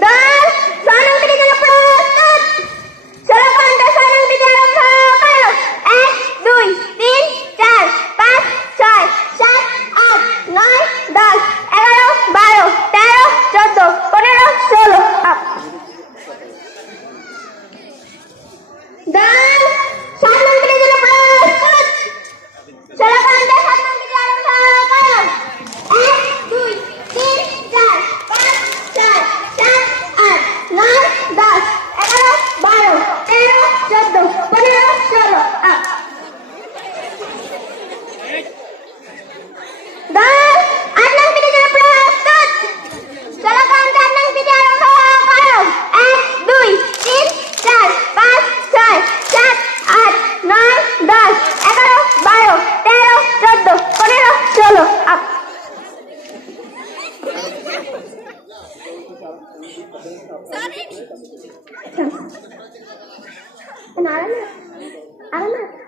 ¡Bah! Sorry. I don't know. I don't know.